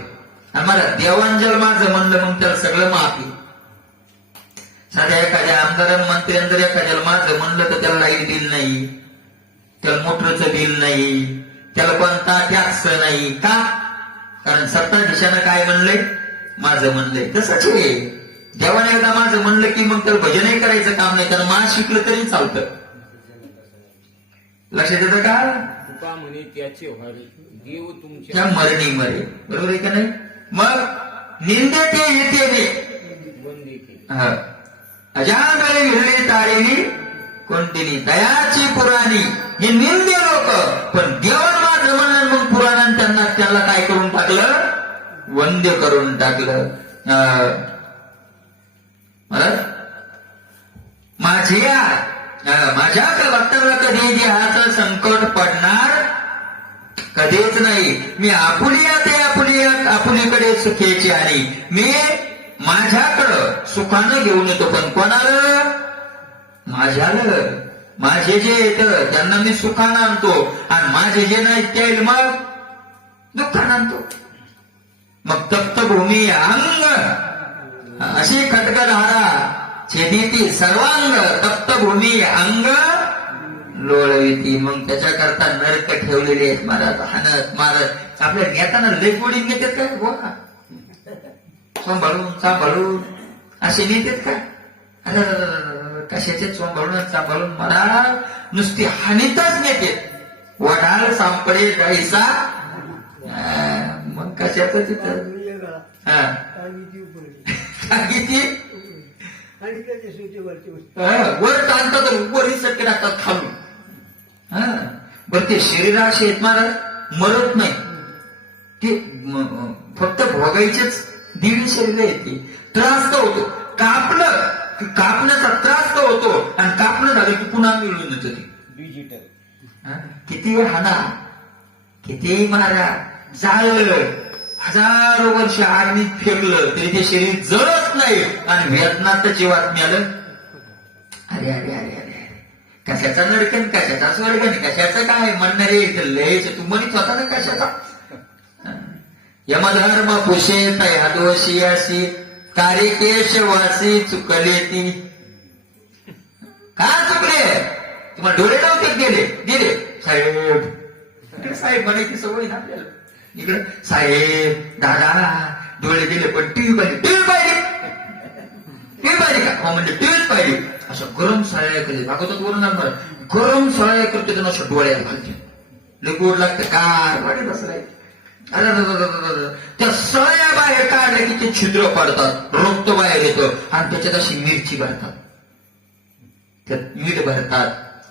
आणि मला देवांजल माझं म्हणलं मग त्याला सगळं माफी. साध्या एखाद्या आमदार मंत्र्यानं जर एखाद्याला माझं म्हणलं तर त्याला लाईट बिल नाही, त्याला मोटरचं बिल नाही, त्याला कोणता टॅक्स नाही. का? कारण सत्ताधीशानं काय म्हणलंय? माझं म्हणलंय. तसंच आहे, देवाने एकदा माझं म्हणलं की मग त्याला भजनही करायचं काम नाही, त्याला मा शिकलं तरी चालतं. लक्षात येतं का? तुका म्हणे त्याचे व्हावे देव तुमच्या त्या मरणी मरे. बरोबर आहे का नाही? मग निंदे ते येते बंदी केली. अजागळे विरळे तारेली कोणतीनी दयाची पुराणी. हे निंदे लोक, पण देवान माझं म्हणलं मग पुराणानं त्यांना काय करून टाकलं? वंद्य करून टाकलं. माझ्या भक्ताला कधी देहाचं संकट पडणार कधीच नाही. मी आपुलिया ते आपुलीकडे सुखेची आणि मी माझ्याकडं सुखानं घेऊन येतो. पण कोणाला? माझ्याला. माझे जे येतं त्यांना मी सुखानं आणतो आणि माझे जे नाहीत ते मग दुःखानं आणतो. मग तप्तभूमी अंग अशी खटकधारा छेदिती सर्वांग तप्तभूमी अंग लोळविती. मग त्याच्याकरता नरक ठेवलेले आहेत महाराज. हाणत मारत आपल्या नेत्यांना लय गोडी नेतात काय? बोला सांभाळून असे नेतात काय? कशाचे सांभाळून मला नुसती हानीतच नेते. वडाळ सांपडे जायचा मग कशाच तिथं वर टाकतात वरही सटके टाकतात खालून. बरं ते शरीराशी आहेत महाराज, मरत नाही ते, फक्त भोगायचेच दीड शरीर येते. त्रास तर होतो, कापलं की कापण्याचा त्रास तर होतो, आणि कापणं झालं की पुन्हा मिळून येतं ते. डिजिटल. किती वेळ हाना, किती मारा, जाळलं, हजारो वर्ष आर्मीत फेकलं तरी ते शरीर जळत नाही, आणि वेदनात जीवात मिळालं. अरे अरे अरे अरे अरे, कशाचा नडकन, कशाचा स्वर्गन, कशाचं काय म्हणणारे लयच तू म्हणत होता ना कशाचा. यमधर्म पुषेत ह्यादोषी अशी कारिकेशवासी चुकले ती. का चुकले? तुम्हाला डोळे नव्हते गेले गेले साहेब. इकडे साहेब म्हणायची सवय ना आपल्याला. इकडे साहेब दादा डोळे गेले, पण टीव्ही पाहिजे, टीव्ही पाहिजे, टीव्ही पाहिजे का? हो म्हणजे टीव्हीच पाहिजे. असं गरम साळ्या केले भागवतात वरून बरं, गरम साळ्या करते त्यांना असं डोळ्यात घालते. लिक्विड लागते कार वाढे बसलाय. अरे त्या सळ्या बाहेर काढल्या की ते छिद्र पडतात, रक्त बाहेर येतं, आणि त्याच्यात अशी मिरची भरतात, त्यात मीठ भरतात.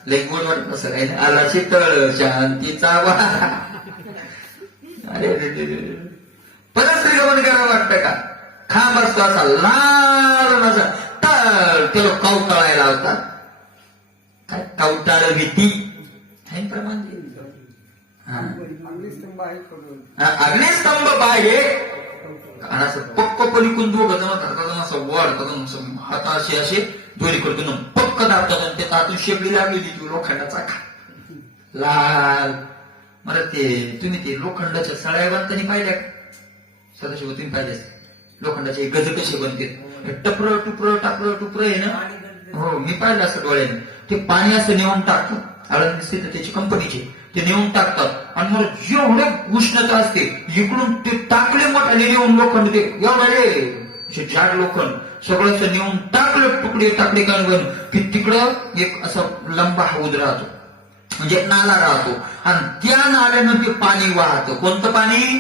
लेगोड वाटत असं काही नाही. आला शीतळ शांतीचा वारा. अरे परत श्रीगमन करावं वाटतं का? खांब असतो असा लाल असा तळ, ते लोक कवटाळायला लावतात. काय कवटाळ भीती आहे प्रमाण. अग्निस्तंभ बाहेर, आणि असं पक्क पलिकून दोघं जण धरतात, असं वाढतात, हाताशी असे दोरी करतो, पक्क दाबतात, आणि ते तातून शेपडी लागलेली ती लोखंडाचा लाल. मला ते तुम्ही ते लोखंडाच्या सळ्या बनताना पाहिल्या का? सदाशिव तुम्ही पाहिजे लोखंडाचे गज कसे बनते, टपर टुपर टापर टुपर आहे ना. हो मी पाहिलं असं डोळ्याने. ते पाणी असं नेऊन टाकतात, आळंदी स्थित त्याची कंपनीचे, ते नेऊन टाकतात, आणि मला जेवढे उष्णता असते इकडून ते टाकले मोठाले नेऊन लोखंड, ते एवढे जाड लोखंड सगळं असं नेऊन टाकलं, तुकडे टाकले का की तिकडं एक असं लंबा हौद राहतो, म्हणजे नाला राहतो, आणि त्या नाल्यानं ते पाणी वाहतं. कोणतं पाणी?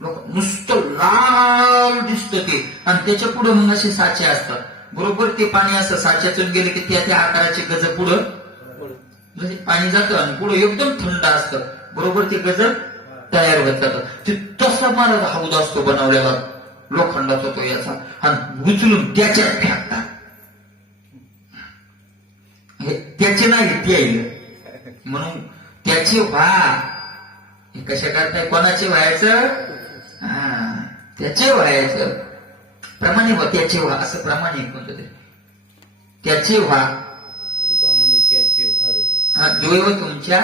नुसतं लाल दिसतं ते, आणि त्याच्या पुढे मग असे साचे असतात. बरोबर ते पाणी असं साच्यातून गेले की त्या आकाराचे गज पुढं म्हणजे पाणी जातं, आणि पुढे एकदम थंड असतं. बरोबर ते गज तयार होत जातात. ते तसा मला हौद असतो बनवलेला लोखंडाचा तो याचा, आणि उचलून त्याच्यात फेकतात. त्याचे नाही ते आहे म्हणून त्याचे हे कशा करताय? कोणाचे व्हायचं? त्याचे व्हायचं. प्रमाणे त्याचे व्हा, असं प्रमाणे कोणतं तरी त्याचे व्हा. तुका म्हणे त्याचे व्हारे. देव तुमच्या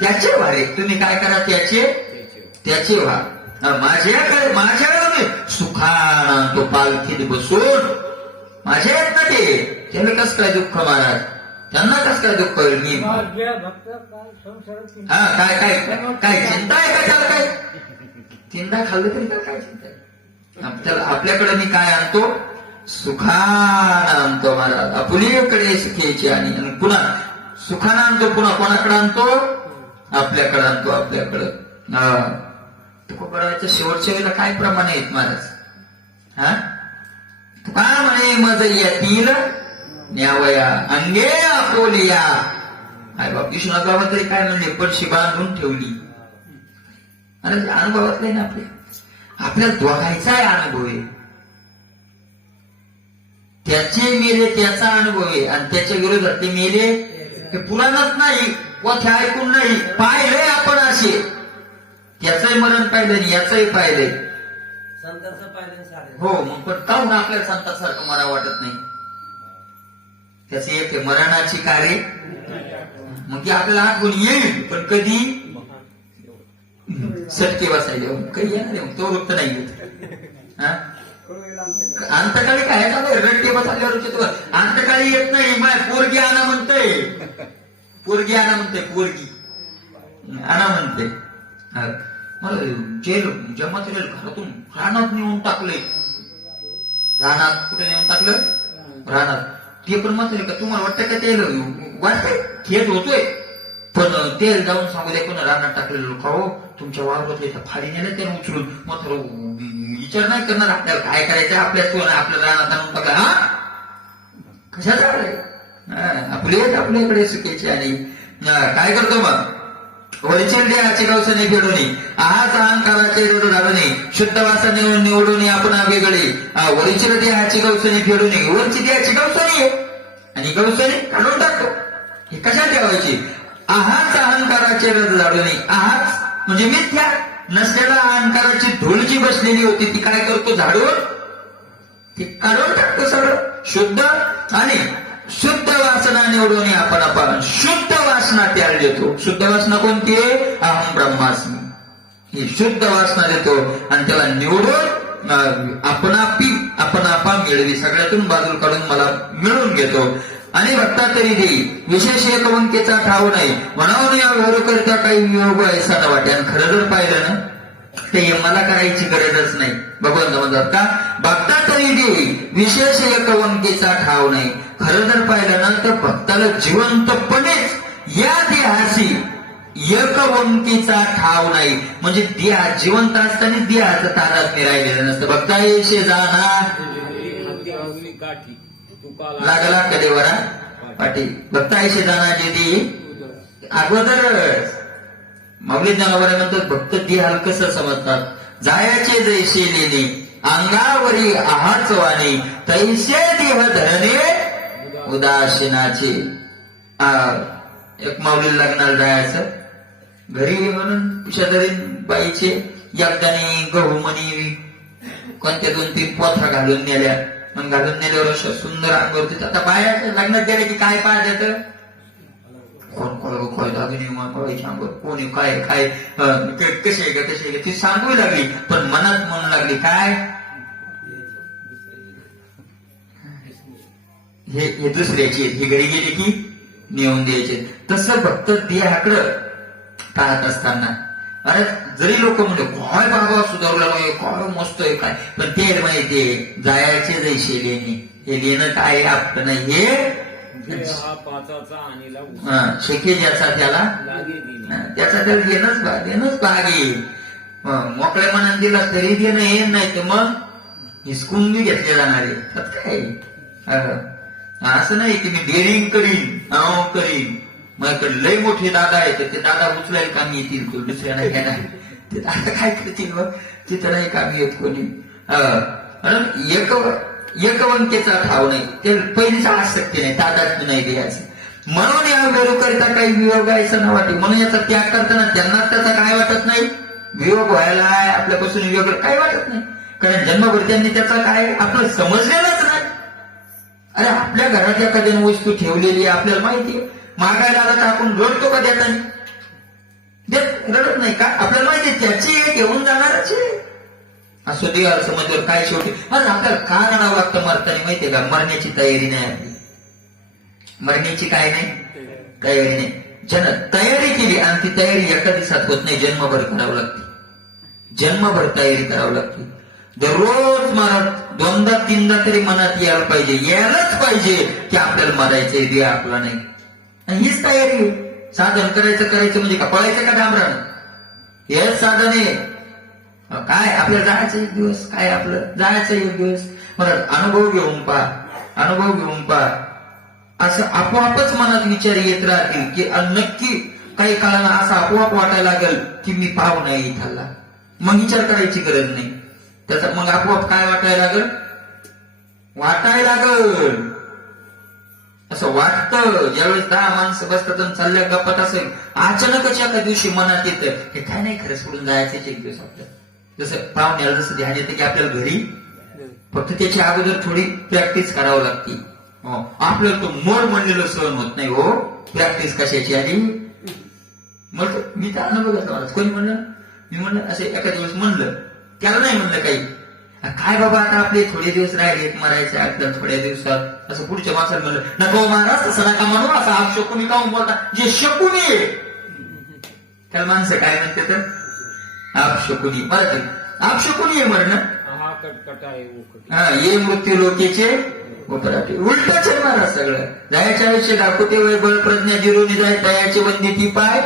त्याचे व्हारे. तुम्ही काय करा? त्याचे व्हा. माझ्याकडे सुखाना तो पालखीत बसून माझ्या येत ना ते. त्याला कस काय दुःख महाराज? त्यांना कस काय दुःख होईल? मी काय काय काय चिंता आहे का? त्याला काय चिंता खाल्लं तरी त्याला काय चिंता आहे? त्याला आपल्याकडे मी काय आणतो? सुखानं आणतो महाराज. आपुलीकडे सुखेची आणि पुन्हा सुखानं आणतो, पुन्हा कोणाकडे आणतो? आपल्याकडे आणतो. आपल्याकडं तुकोबराच्या शेवटच्या वेळेला काय प्रमाण आहेत महाराज? काय म्हणे? मज येतील न्यावया अंगे आपोलिया. आई बाप विश्वनाथ बाबा तरी काय म्हणले? पडशी बांधून ठेवली. अरे अनुभवात नाही ना आपल्याला दोघायचा आहे अनुभव आहे. त्याचे मेले त्याचा अनुभव आहे, आणि त्याच्या विरोधात ते मेले ते पुराणच नाही, व ते ऐकून नाही, पाहिलंय आपण असे. त्याचंही मरण पाहिलं आणि याचंही पाहिलंय. हो मग पण काहून आपल्याला संतांसारखं मरा वाटत नाही? त्याचे एक मरणाची कार्य, मग ती आपल्याला आठवण येईल, पण कधी सटके बसायले काही येणार तो वृत्त नाही येत. अंतकाळी काय झालं? रट्टे बसायल्यावर अंतकाळी येत नाही. पोरगी आणा म्हणतोय, पोरगी आणा म्हणतोय, पोरगी आणा म्हणते. मला जेल जमात घरातून रानात नेऊन टाकले. रानात कुठे नेऊन टाकलं? रानात. ते पण म्हणतोय का तुम्हाला वाटतं का? तेल वाटतंय खेळ होतोय, पण तेल जाऊन सांगू द्या कोणा रानात टाकलेलं लोक. हो तुमच्या वावरातल्या फाडी नेल्या त्याने उचलून. मग विचार नाही करणार आपल्याला काय करायचं? आपल्या रानात आणून टाकलं. कशाचं आपल्याकडे सुखायचे. आणि काय करतो मग? वरचील देहाची कौसने फेडून आहाच अहंकाराचे रोड घालून शुद्ध वासने निवडून आपण वेगळे वरचील देहाची कौसने फेडून वरची देहाची कौसनी आहे आणि कौसने काढून टाकतो. हे कशात ठेवायची? आहाच अहंकाराचे रथ झाडून आहाच म्हणजे मिथ्या नसलेला अहंकाराची धूळ जी बसलेली होती ती काय करतो? झाडून ती काढून टाकतो सगळं शुद्ध आणि शुद्ध वासना निवडून आपण शुद्ध वासना त्याला देतो. शुद्ध वासना कोणती आहे? अहम ब्रह्मास्मी. ही शुद्ध वासना देतो आणि त्याला निवडून आपणा मिळवी सगळ्यातून बाजू काढून मला मिळून घेतो. आणि भक्ता तरी देई विशेष एकवंकेचा ठाव नाही म्हणावून या व्यवहार करता काही वियोग ऐसा न वाटे. आणि खरं जर पाहिलं ना ते मला करायची गरजच नाही. भगवंत म्हणतात का भक्ता तरी देई विशेष एकवंकेचा ठाव नाही. खरं जर पाहिलं ना तर भक्ताला जिवंतपणेच या देहाशी एकवंकीचा ठाव नाही. म्हणजे देहा जिवंत असताना देहाचं तादात्म्य राहिलेलं नसतं. भक्ता येशे जाणार गाठी लागला कदेवरा पाठी. भक्ता येशे जाणार जे अगोदरच माऊली ज्ञानोबा म्हणतात भक्त देहाल कसं समजतात? जायाचे जैसे लेणे अंगावरी आहाच वाणे तैसे देह धरणे उदासीनाचे. एक माऊली लग्नाला जायचं घरी म्हणून शेजारी बाईचे एकदाने गहू म्हणी कोणत्या 2-3 पोथ्या घालून नेल्या. मग घालून नेल्यावर सुंदर अंगावरती आता बाया लग्नात गेले की काय पाहत कोण कोण दागिने अंगावर कोणी काय काय कसे आहे का तसे आहे का ती सांगू लागली पण मनात म्हणू लागली काय हे दुसऱ्याची ही घरी गेली की नेऊन द्यायचे. तसं फक्त देहाकडं पाहत असताना अरे जरी लोक म्हणजे काय बाबा सुधारला काय मस्त आहे काय पण ते माहितीये जायचे जैसे लेणे हे लेणं काय आपलं नाही हे हा पाचाचा आणि शेके ज्याचा त्याला त्याचा त्याला देणंच भाग येईल. मोकळ्या मनात दिला तरी देणं येत नाही तर मग हिसकून मी घेतले जाणारे काय असं नाही की मी डेअरिंग करीन माझ्याकडे लय मोठे दादा आहेत ते दादा उचलायला कामी येतील तो दुसऱ्या नाही काय नाही ते दादा काय करतील मग तिथं नाही कामी येत कोणी. एकवंकेचा ठाव नाही ते पहिलीच आसक्ती नाही तादात्म्य नाही द्यायचं. म्हणून या वियोग करता काही वियोग यायचं ना वाटे. म्हणून याचा त्याग करताना त्यांना त्याचा काय वाटत नाही वियोग व्हायला आपल्यापासून वियोग काय वाटत नाही कारण जन्मभर त्यांनी त्याचा काय आपलं समजलेलंच नाही. अरे आपल्या घरात एखाद्याने वस्तू ठेवलेली आपल्याला माहितीये मागायला आला तर आपण रडतो का देता रडत नाही का? आपल्याला माहिती त्याची घेऊन जाणारच आहे. असं देवाला समजल्यावर काय शेवटी मग आपल्याला का रडावं लागतं मरताना माहितीये का? मरण्याची तयारी नाही आपली. मरण्याची काय नाही तयारी नाही. तयारी केली आणि ती तयारी एका दिवसात होत नाही. जन्मभर करावं लागते. जन्मभर तयारी करावं लागते. दररोज मरत 2दा-3दा तरी मनात यायलाच पाहिजे की आपल्याला मरायचंय देह आपला नाही. आणि हीच तयारी साधन करायचं म्हणजे का पळायचं का डांबरानं हेच साधन आहे. काय आपल्याला जायचं एक दिवस काय आपलं जायचं एक दिवस म्हणत अनुभव घेऊन पहा असं आपोआपच मनात विचार येत राहतील की नक्की काही काळाला असं आपोआप वाटायला लागेल की मी पाहू नाही इथला. मग विचार करायची गरज नाही. त्याचा मग आपोआप काय वाटायला लागल असं वाटतं. ज्यावेळेस 10 माणसं बसतात चालल्या गप्पात असेल अचानकच एका दिवशी मनात येतं हे काय नाही खरं सोडून जायचं एक दिवस आपल्याला. जसं पाहुण्याला जसं ध्यान येतं की आपल्याला घरी फक्त त्याच्या अगोदर थोडी प्रॅक्टिस करावं लागते. आपल्याला तो मोड म्हणलेलं सहन होत नाही. हो प्रॅक्टिस कशाची आधी मग मी तर अनुभव घेतला मला कोणी म्हणलं मी म्हणलं असं एका दिवस म्हणलं त्याला नाही म्हणलं काही काय बाबा आता आपले थोडे दिवस राहिले मरायचे आपल्याला थोड्या दिवसात असं पुढच्या माणसाला म्हणलं नको महाराज तसं नका म्हणू असं आप शकुनी काहून बोलता जे शकुनी आहे त्याला माणसं काय म्हणते तर आप शकुनी मराठी आप शकुनी आहे मरण ये मृत्यू लोकेचे उलटच आहे महाराज सगळं. जायच्या आयुष्य दाखवते वय बळ प्रज्ञा जिरोनी जाय दयाचे वंदी ती पाय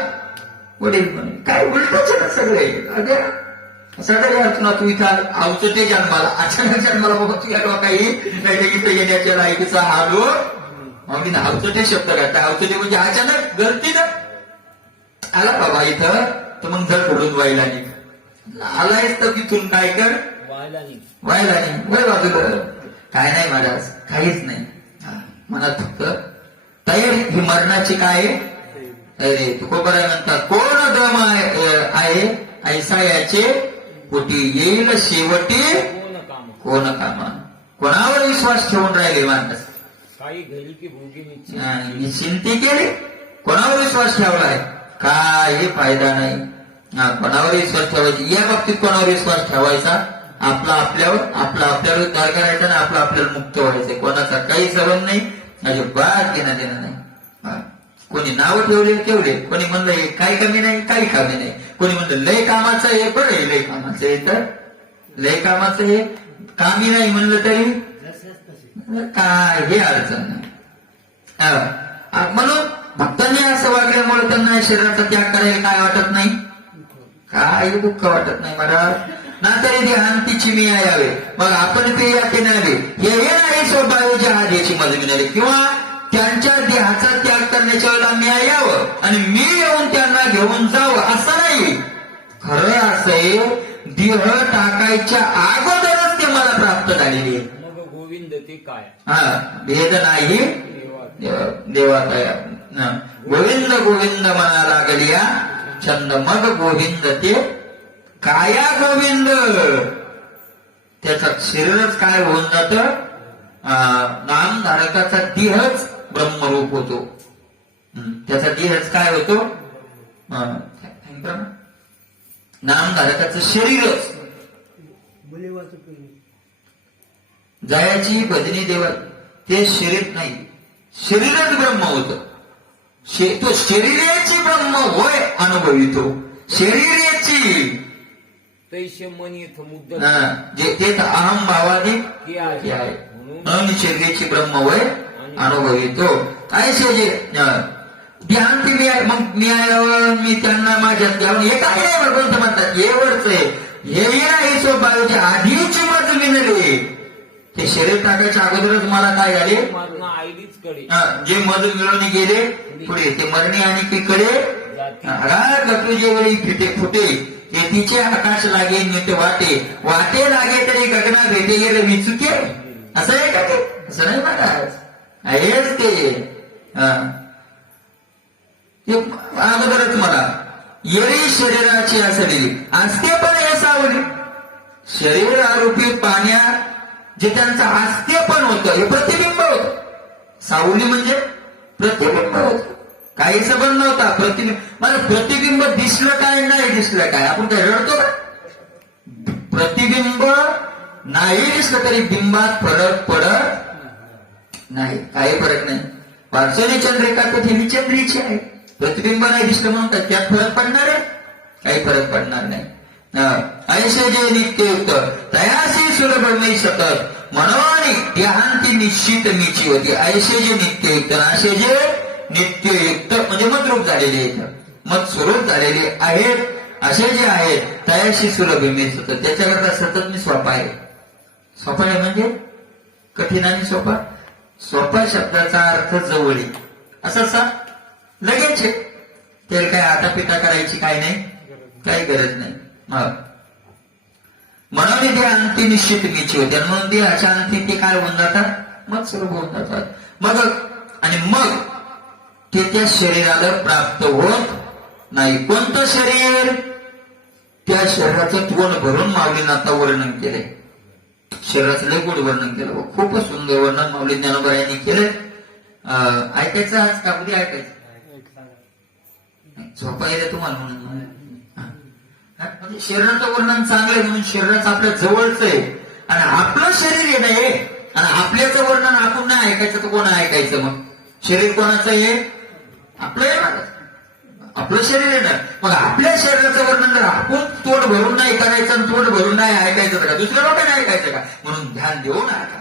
वडील म्हणे काय उलटच आहे ना सगळे. अगं सगळे अर्थ तू इथं अवचटे जन्माला अचानक जन्माला बाबा तू या काही इथं येण्याच्या लायकीचा हालो अवचटे शब्द घालता. अवचटे म्हणजे अचानक गर्दी ना आला बाबा इथं तर मग जर घडून व्हायला निघ, आलायस तर तिथून काय कर, व्हायला नाही. व्हायला निघ, वय बाजूला. काय नाही महाराज, काहीच नाही. मनात फक्त तयारी, ही मरणाची काय आहे? अरे तुकोबराय म्हणतात, कोण दम आहे ऐसा याचे पोटी, येईल शेवटी कोण काम कोण कामा. कोणावर विश्वास ठेवून राहिले माणूस? काही घरी की भोगी निश्चित. ही चिंती केली, कोणावर विश्वास ठेवलाय? काही फायदा नाही. कोणावर विश्वास ठेवायचा? या बाबतीत कोणावर विश्वास ठेवायचा? आपला आपल्यावर उद्धार करायचा ना, आपलं आपल्याला मुक्त व्हायचंय. कोणाचा काही सबंध नाही, अजिबात घेणं देणं नाही. कोणी नाव ठेवले तेवढे, कोणी म्हणलं हे काही कमी नाही, काही कमी नाही. कोणी म्हणलं लय कामाचं हे, बरं आहे लय कामाचं हे, तर लय कामाचं हे कामी नाही म्हणलं तरी काय हे अडचण नाही. म्हणून भक्तांनी असं वागल्यामुळे त्यांना शरीराचा त्याग करायला काय वाटत नाही, काही दुःख वाटत नाही महाराज. ना तरी ती हांतीची मी यावे, मग आपण ते याते न्यावे, हे नाही स्वभावाचे आधीची मज मिळाली, किंवा त्यांच्या देहाचा त्याग करण्याच्या वेळेला मी यावं आणि मी येऊन त्यांना घेऊन जावं असं नाही. खरं असं देह टाकायच्या अगोदरच ते मला प्राप्त झालेली आहे. मग गोविंद ते काय? भेद नाही देवा तया. गोविंद गोविंद म्हणा लागलिया छंद, मग गोविंद ते काया गोविंद. त्याचा शरीरच काय होऊन जात, नामधारकाचा देहच ब्रह्मरूप होतो. त्याचा देहच काय होतो, नामधारकाचं शरीरच. जयाची भजनी देवा ते शरीर नाही, शरीरच ब्रह्म होत. तो शरीराची ब्रह्म होय अनुभवितो, शरीराची तैसे मन इथं मुद्द जे ते अहम भावाने हे आहे. म्हणून शरीराची ब्रह्म होय अनुभवितो. ऐसे जे ध्यान ती मग मी आल्यावर मी त्यांना माझ्यात घ्यावं, हे काय नाही भगवंत म्हणतात, हे वरच आहे. हे नाही स्वभावाच्या आधीची मज मिळाले, ते शरीर टाकायच्या अगोदरच मला काय झाले, मरण आईलीच कडे जे मज मिळवणे गेले पुढे ते मरणे आणि की कडे गटूजे वेळी फुटे ते तिचे आकाश लागे नीट वाटे लागे तरी गगना भेटे गेले मी चुके. असं आहे का ते? असं नाही महाराज, हेच ते अगोदरच मला येरी शरीराची असलेली असते पण हे सावली. शरीर आरोपी पाण्यात जे त्यांचं आस्ते पण होतं, हे प्रतिबिंब होत. सावली म्हणजे प्रतिबिंब होत, काही संबंध नव्हता. मला प्रतिबिंब दिसलं काय नाही दिसलं काय, आपण काय रडतो का? प्रतिबिंब नाही दिसलं तरी बिंबात फरक पडत नाही, काही फरक नाही. वारसोनी चंद्रिका कधी चंद्रीची आहे, प्रतिबिंब नाही दिसलं म्हणून त्यात फरक पडणार आहे, काही फरक पडणार नाही. ऐसे जे नित्ययुक्त तयासी सुलभमयी सतत म्हणून देहांती निश्चित मीची होती. ऐसे जे नित्ययुक्त, असे जे नित्ययुक्त म्हणजे मद्रूप झालेले आहेत, मत स्वरूप झालेले आहेत, असे जे आहेत तयाशी सुलभ मी सतत, त्याच्याकरता सतत मी सोपा आहे. सोपा आहे म्हणजे कठीण आणि सोपा. सोपा शब्दाचा अर्थ जवळी, असा लगेच त्याला काय आटापिटा करायची काय नाही, काही गरज नाही. म्हणून ते अंती निश्चित मीची होते, म्हणून ते अशा अंती ते काय होऊन जातात, मग स्वरूप होऊन जातात. मग ते त्या शरीराला प्राप्त होत नाही. कोणतं शरीर? त्या शरीराचं तोंड भरून माऊलीनं आता वर्णन केलंय. शरीराचं लय गोड वर्णन केलं, खूपच सुंदर वर्णन माऊली ज्ञानोबा यांनी केलंय. ऐकायचं आज का उद्या ऐकायचं? झोपा येते तुम्हाला म्हणून. म्हणजे शरीराचं वर्णन चांगलंय म्हणून शरीराचं आपल्या जवळच आहे, आणि आपलं शरीर हे नाही, आणि आपल्याचं वर्णन आपण नाही ऐकायचं तर कोण ऐकायचं? मग शरीर कोणाचं आहे? आपलं आहे, आपलं शरीर आहे ना. मग आपल्या शरीराचं वर्णन जर आपण तोंड भरून नाही करायचं आणि तोंड भरून नाही ऐकायचं का दुसऱ्या लोकांनी ऐकायचं का? म्हणून ध्यान देऊ नका.